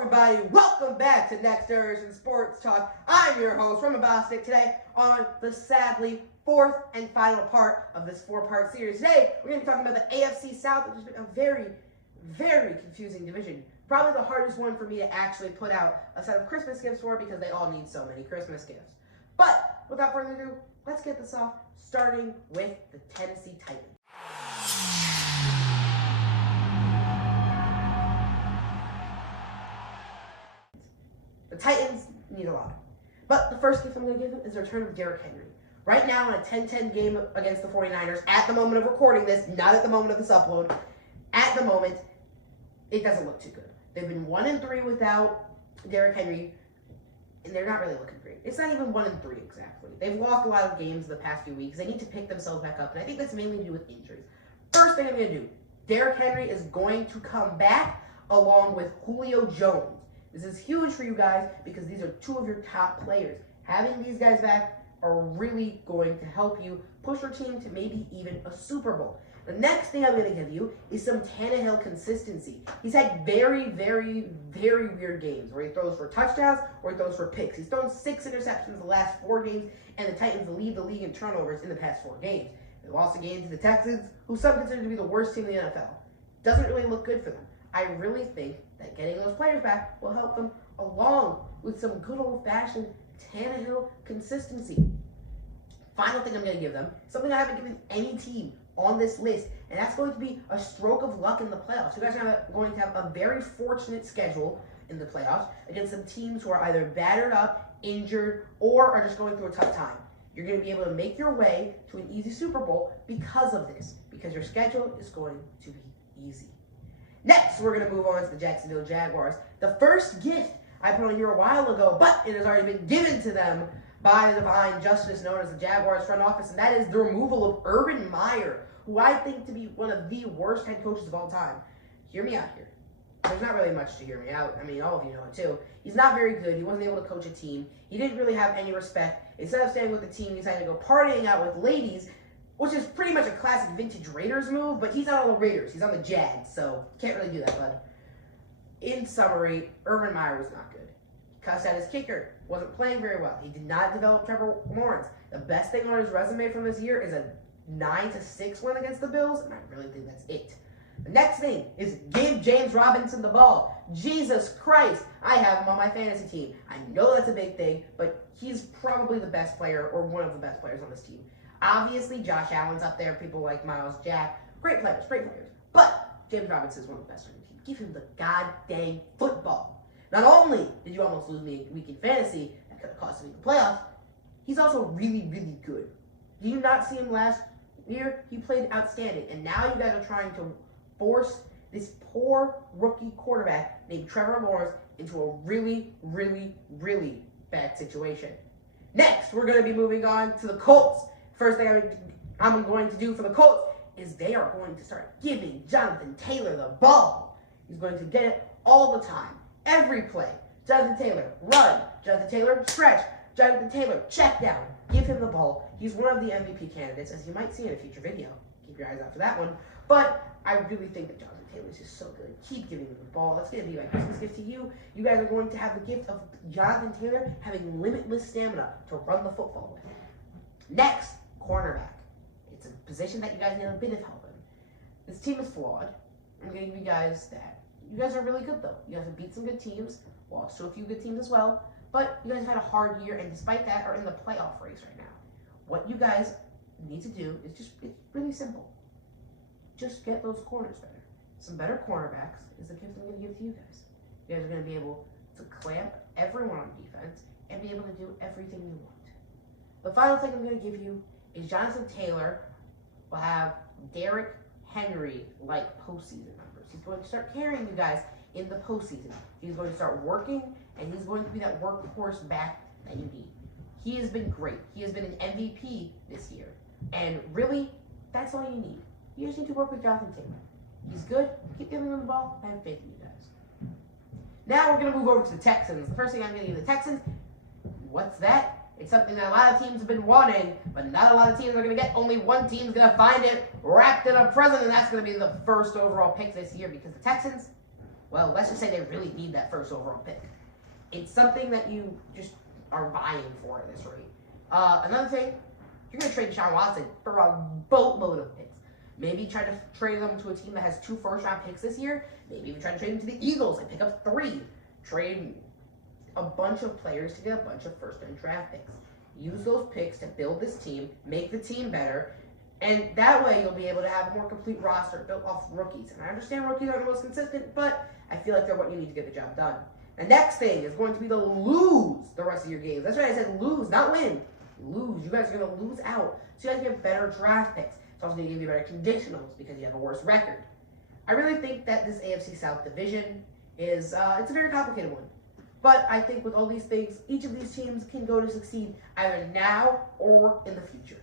everybody, welcome back to Next Generation Sports Talk. I'm your host, Roman Bostic, today on the sadly fourth and final part of this four-part series. Today, we're going to be talking about the AFC South, which has been a very, very confusing division. Probably the hardest one for me to actually put out a set of Christmas gifts for because they all need so many Christmas gifts. But, without further ado, let's get this off, starting with the Tennessee Titans. The Titans need a lot. But the first gift I'm going to give them is the return of Derrick Henry. Right now in a 10-10 game against the 49ers, at the moment of recording this, not at the moment of this upload, at the moment, it doesn't look too good. They've been 1-3 without Derrick Henry, and they're not really looking great. It's not even 1-3 exactly. They've lost a lot of games in the past few weeks. They need to pick themselves back up, and I think that's mainly to do with injuries. First thing I'm going to do, Derrick Henry is going to come back along with Julio Jones. This is huge for you guys because these are two of your top players. Having these guys back are really going to help you push your team to maybe even a Super Bowl. The next thing I'm going to give you is some Tannehill consistency. He's had very, very, very weird games where he throws for touchdowns or he throws for picks. He's thrown 6 interceptions the last 4 games, and the Titans lead the league in turnovers in the past 4 games. They lost a game to the Texans, who some consider to be the worst team in the NFL. Doesn't really look good for them. I really think that getting those players back will help them along with some good old-fashioned Tannehill consistency. Final thing I'm going to give them, something I haven't given any team on this list, and that's going to be a stroke of luck in the playoffs. You guys are going to have a very fortunate schedule in the playoffs against some teams who are either battered up, injured, or are just going through a tough time. You're going to be able to make your way to an easy Super Bowl because of this, because your schedule is going to be easy. Next, we're going to move on to the Jacksonville Jaguars. The first gift I put on here a while ago, but it has already been given to them by the divine justice known as the Jaguars front office, and that is the removal of Urban Meyer, who I think to be one of the worst head coaches of all time. Hear me out here. There's not really much to hear me out. I mean, all of you know it too. He's not very good. He wasn't able to coach a team. He didn't really have any respect. Instead of staying with the team, he decided to go partying out with ladies, which is pretty much a classic vintage Raiders move, but he's not on the Raiders. He's on the Jags, so can't really do that, bud. In summary, Urban Meyer was not good. He cussed out his kicker. Wasn't playing very well. He did not develop Trevor Lawrence. The best thing on his resume from this year is a 9-6 win against the Bills, and I really think that's it. The next thing is give James Robinson the ball. Jesus Christ, I have him on my fantasy team. I know that's a big thing, but he's probably the best player or one of the best players on this team. Obviously, Josh Allen's up there. People like Miles Jack. Great players, great players. But James Robinson is one of the best on your team. Give him the goddamn football. Not only did you almost lose me a week in fantasy, that could have cost me the playoffs, he's also really, really good. Did you not see him last year? He played outstanding. And now you guys are trying to force this poor rookie quarterback named Trevor Lawrence into a really, really, really bad situation. Next, we're going to be moving on to the Colts. First thing I'm going to do for the Colts is they are going to start giving Jonathan Taylor the ball. He's going to get it all the time, every play. Jonathan Taylor, run. Jonathan Taylor, stretch. Jonathan Taylor, check down. Give him the ball. He's one of the MVP candidates, as you might see in a future video. Keep your eyes out for that one. But I really think that Jonathan Taylor is just so good. Keep giving him the ball. That's going to be my Christmas gift to you. You guys are going to have the gift of Jonathan Taylor having limitless stamina to run the football with. Next, cornerback. It's a position that you guys need a bit of help in. This team is flawed. I'm going to give you guys that. You guys are really good, though. You guys have beat some good teams, lost to a few good teams as well, but you guys have had a hard year, and despite that, are in the playoff race right now. What you guys need to do is it's really simple. Just get those corners better. Some better cornerbacks is the gift I'm going to give to you guys. You guys are going to be able to clamp everyone on defense and be able to do everything you want. The final thing I'm going to give you is Jonathan Taylor will have Derrick Henry-like postseason numbers. He's going to start carrying you guys in the postseason. He's going to start working, and he's going to be that workhorse back that you need. He has been great. He has been an MVP this year. And really, that's all you need. You just need to work with Jonathan Taylor. He's good. Keep giving him the ball. I have faith in you guys. Now we're going to move over to the Texans. The first thing I'm going to give the Texans, what's that? It's something that a lot of teams have been wanting, but not a lot of teams are going to get. Only one team's going to find it wrapped in a present, and that's going to be the first overall pick this year because the Texans, well, let's just say they really need that first overall pick. It's something that you just are vying for at this rate. Another thing, you're going to trade Deshaun Watson for a boatload of picks. Maybe try to trade them to a team that has 2 first-round picks this year. Maybe even try to trade them to the Eagles and pick up 3. Trade a bunch of players to get a bunch of first-round draft picks. Use those picks to build this team, make the team better, and that way you'll be able to have a more complete roster built off rookies. And I understand rookies aren't the most consistent, but I feel like they're what you need to get the job done. The next thing is going to be to lose the rest of your games. That's right, I said lose, not win. Lose. You guys are going to lose out. So you guys get better draft picks. It's also going to give you better conditionals because you have a worse record. I really think that this AFC South division is, it's a very complicated one. But I think with all these things, each of these teams can go to succeed either now or in the future.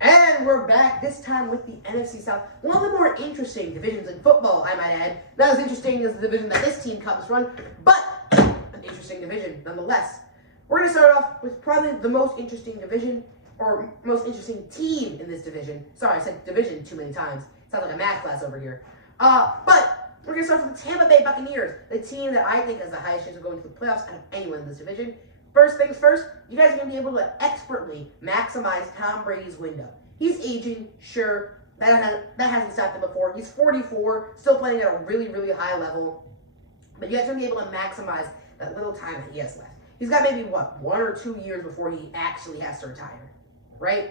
And we're back, this time with the NFC South. One of the more interesting divisions in football, I might add. Not as interesting as the division that this team comes from, but an interesting division nonetheless. We're going to start off with probably the most interesting division, or most interesting team in this division. Sorry, I said division too many times. Sounds like a math class over here. But we're going to start with the Tampa Bay Buccaneers, the team that I think has the highest chance of going to the playoffs out of anyone in this division. First things first, you guys are going to be able to expertly maximize Tom Brady's window. He's aging, sure. That hasn't stopped him before. He's 44, still playing at a really, really high level. But you guys are going to be able to maximize that little time that he has left. He's got maybe, 1 or 2 years before he actually has to retire. Right?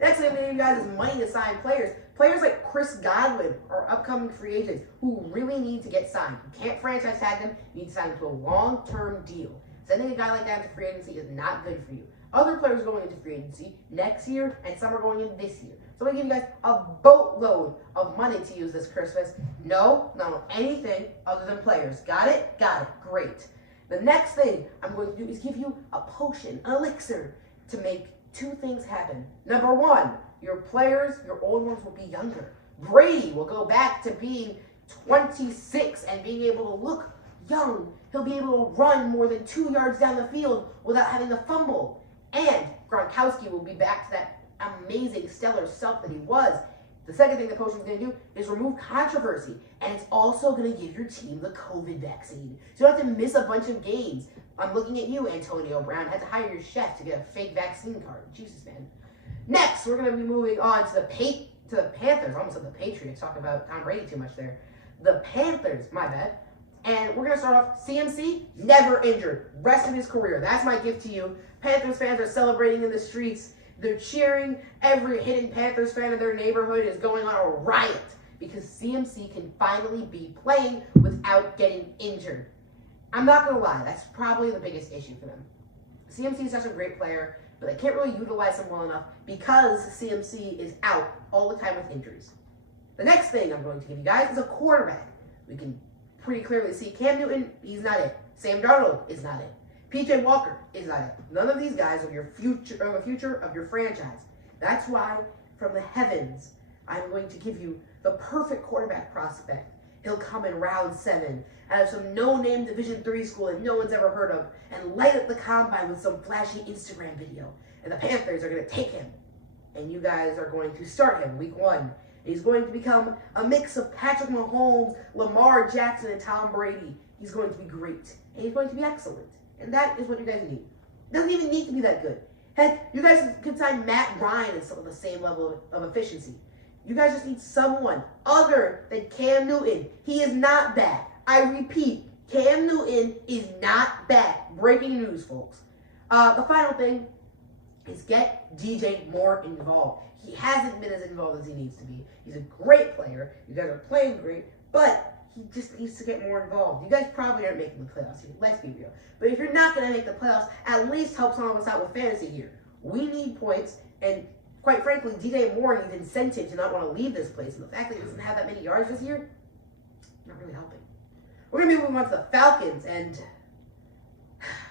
Next thing I'm going to give you guys is money to sign players. Players like Chris Godwin are upcoming free agents who really need to get signed. You can't franchise tag them. You need to sign them to a long-term deal. Sending a guy like that into free agency is not good for you. Other players are going into free agency next year, and some are going in this year. So I'm going to give you guys a boatload of money to use this Christmas. No, not anything other than players. Got it? Got it. Great. The next thing I'm going to do is give you a potion, an elixir, to make 2 things happen. Number 1, your players, your old ones will be younger. Brady will go back to being 26 and being able to look young. He'll be able to run more than 2 yards down the field without having to fumble. And Gronkowski will be back to that amazing, stellar self that he was. The second thing the potion is going to do is remove controversy. And it's also going to give your team the COVID vaccine. So you don't have to miss a bunch of games. I'm looking at you, Antonio Brown. Had to hire your chef to get a fake vaccine card. Jesus, man. Next, we're going to be moving on to the Panthers. I almost said the Patriots. Talk about Tom Brady too much there. The Panthers, my bad. And we're going to start off, CMC, never injured. Rest of his career. That's my gift to you. Panthers fans are celebrating in the streets. They're cheering. Every hidden Panthers fan in their neighborhood is going on a riot because CMC can finally be playing without getting injured. I'm not going to lie. That's probably the biggest issue for them. CMC is such a great player, but they can't really utilize him well enough because CMC is out all the time with injuries. The next thing I'm going to give you guys is a quarterback. We can pretty clearly see Cam Newton, he's not it. Sam Darnold is not it. PJ Walker is not it. None of these guys are the future of your franchise. That's why, from the heavens, I'm going to give you the perfect quarterback prospect. He'll come in round 7 out of some no-name Division III school that no one's ever heard of and light up the combine with some flashy Instagram video. And the Panthers are going to take him. And you guys are going to start him week 1. And he's going to become a mix of Patrick Mahomes, Lamar Jackson, and Tom Brady. He's going to be great. And he's going to be excellent. And that is what you guys need. It doesn't even need to be that good. Heck, you guys can sign Matt Ryan at some of the same level of efficiency. You guys just need someone other than Cam Newton. He is not bad. I repeat, Cam Newton is not bad. Breaking news, folks. The final thing is get DJ more involved. He hasn't been as involved as he needs to be. He's a great player. You guys are playing great, but he just needs to get more involved. You guys probably aren't making the playoffs here. Let's be real. But if you're not going to make the playoffs, at least help some of us out with fantasy here. We need points, and quite frankly, DJ Moore needs incentive to not want to leave this place. And the fact that he doesn't have that many yards this year, not really helping. We're going to be moving on to the Falcons, and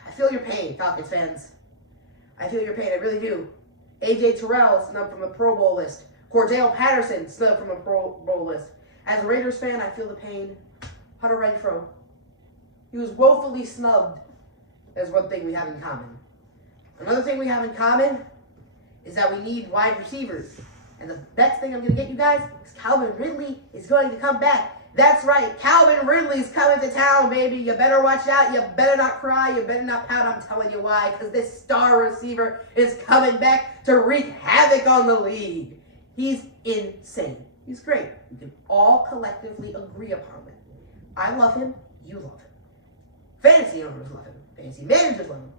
I feel your pain, Falcons fans. I feel your pain, I really do. A.J. Terrell snubbed from the Pro Bowl list. Cordell Patterson snubbed from the Pro Bowl list. As a Raiders fan, I feel the pain. Hunter Renfrow, he was woefully snubbed. There's one thing we have in common. Another thing we have in common is that we need wide receivers. And the next thing I'm going to get you guys is Calvin Ridley is going to come back. That's right, Calvin Ridley's coming to town, baby. You better watch out. You better not cry. You better not pout. I'm telling you why. Because this star receiver is coming back to wreak havoc on the league. He's insane. He's great. We can all collectively agree upon it. I love him. You love him. Fantasy owners love him. Fantasy managers love him.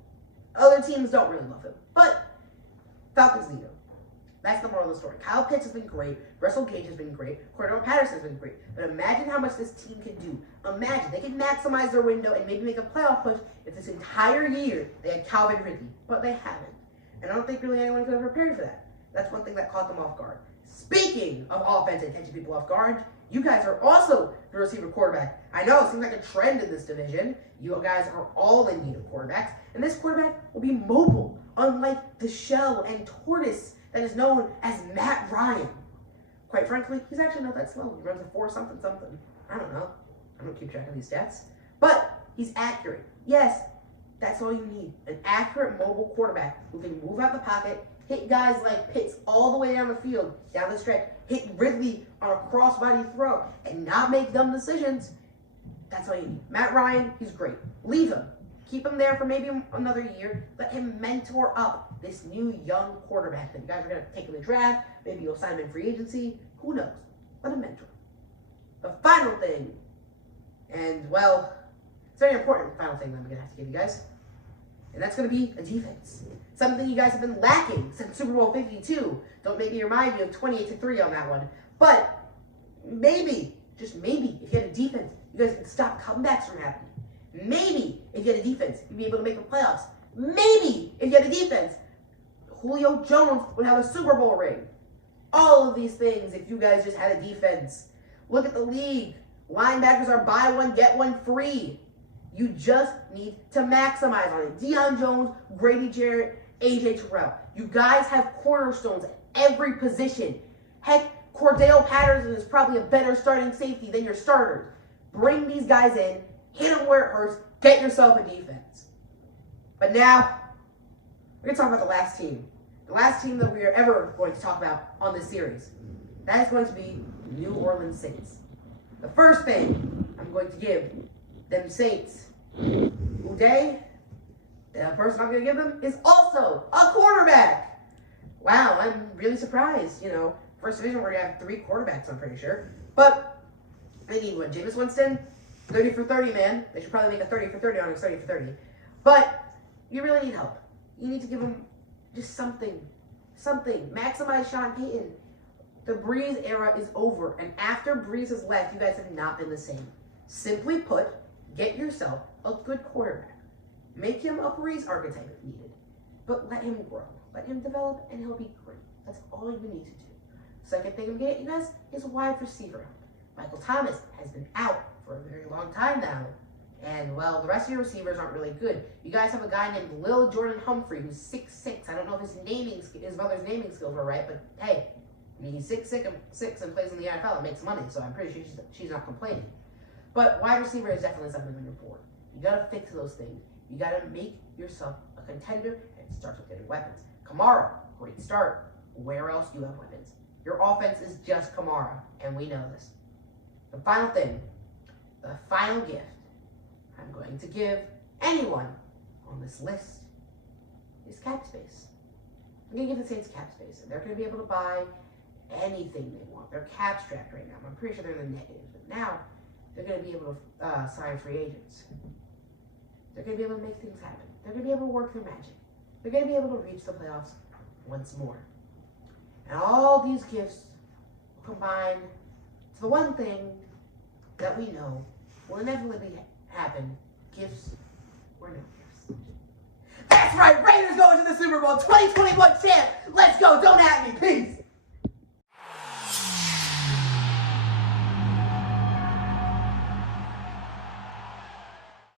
Other teams don't really love him. But Falcons need him. That's the moral of the story. Kyle Pitts has been great. Russell Gage has been great. Cordell Patterson has been great. But imagine how much this team can do. Imagine they can maximize their window and maybe make a playoff push if this entire year they had Calvin Ridley. But they haven't. And I don't think really anyone could have prepared for that. That's one thing that caught them off guard. Speaking of offense and catching people off guard, you guys are also the receiver quarterback. I know, it seems like a trend in this division. You guys are all in need of quarterbacks. And this quarterback will be mobile, unlike the shell and tortoise that is known as Matt Ryan. Quite frankly, he's actually not that slow. He runs a 4 something something. I don't know. I don't keep track of these stats. But he's accurate. Yes, that's all you need. An accurate mobile quarterback who can move out the pocket, hit guys like Pitts all the way down the field, down the stretch, hit Ridley on a crossbody throw, and not make dumb decisions. That's all you need. Matt Ryan, he's great. Leave him. Keep him there for maybe another year. Let him mentor up this new young quarterback that you guys are going to take in the draft. Maybe you'll sign him in free agency. Who knows? Let him mentor. The final thing, and well, it's a very important final thing that I'm going to have to give you guys, and that's going to be a defense. Something you guys have been lacking since Super Bowl 52. Don't make me remind you of 28-3 on that one. But maybe, just maybe, if you had a defense, you guys could stop comebacks from happening. Maybe, if you had a defense, you'd be able to make the playoffs. Maybe, if you had a defense, Julio Jones would have a Super Bowl ring. All of these things, if you guys just had a defense. Look at the league. Linebackers are buy one, get one free. You just need to maximize on it. Deion Jones, Grady Jarrett, AJ Terrell. You guys have cornerstones at every position. Heck, Cordell Patterson is probably a better starting safety than your starters. Bring these guys in, hit them where it hurts, get yourself a defense. But now, we're going to talk about the last team. The last team that we are ever going to talk about on this series. That is going to be New Orleans Saints. The first thing I'm going to give them Saints, Uday, the person I'm going to give them is also a quarterback. Wow, I'm really surprised. You know, first division we're going to have 3 quarterbacks, I'm pretty sure. But they need one. Jameis Winston, 30 for 30, man. They should probably make a 30 for 30 on his 30 for 30. But you really need help. You need to give them just something. Maximize Sean Payton. The Breeze era is over. And after Breeze has left, you guys have not been the same. Simply put, get yourself a good quarterback. Make him a Breeze archetype if needed. But let him grow. Let him develop, and he'll be great. That's all you need to do. Second thing I'm going to get you guys is a wide receiver help. Michael Thomas has been out for a very long time now. And, well, the rest of your receivers aren't really good. You guys have a guy named Lil Jordan Humphrey who's 6'6". I don't know if his mother's naming skills were right, but hey, I mean, he's 6'6" and plays in the NFL and makes money, so I'm pretty sure she's not complaining. But wide receiver is definitely something on your board. You got to fix those things. You got to make yourself a contender, and it starts with getting weapons. Kamara, great start. Where else do you have weapons? Your offense is just Kamara, and we know this. The final thing, the final gift I'm going to give anyone on this list is cap space. I'm going to give the Saints cap space, and they're going to be able to buy anything they want. They're cap strapped right now. I'm pretty sure they're in the negatives, but now they're going to be able to sign free agents. They're going to be able to make things happen. They're going to be able to work their magic. They're going to be able to reach the playoffs once more. And all these gifts will combine to the one thing that we know will inevitably happen. Gifts or no gifts. That's right, Raiders going to the Super Bowl, 2021 champ. Let's go. Don't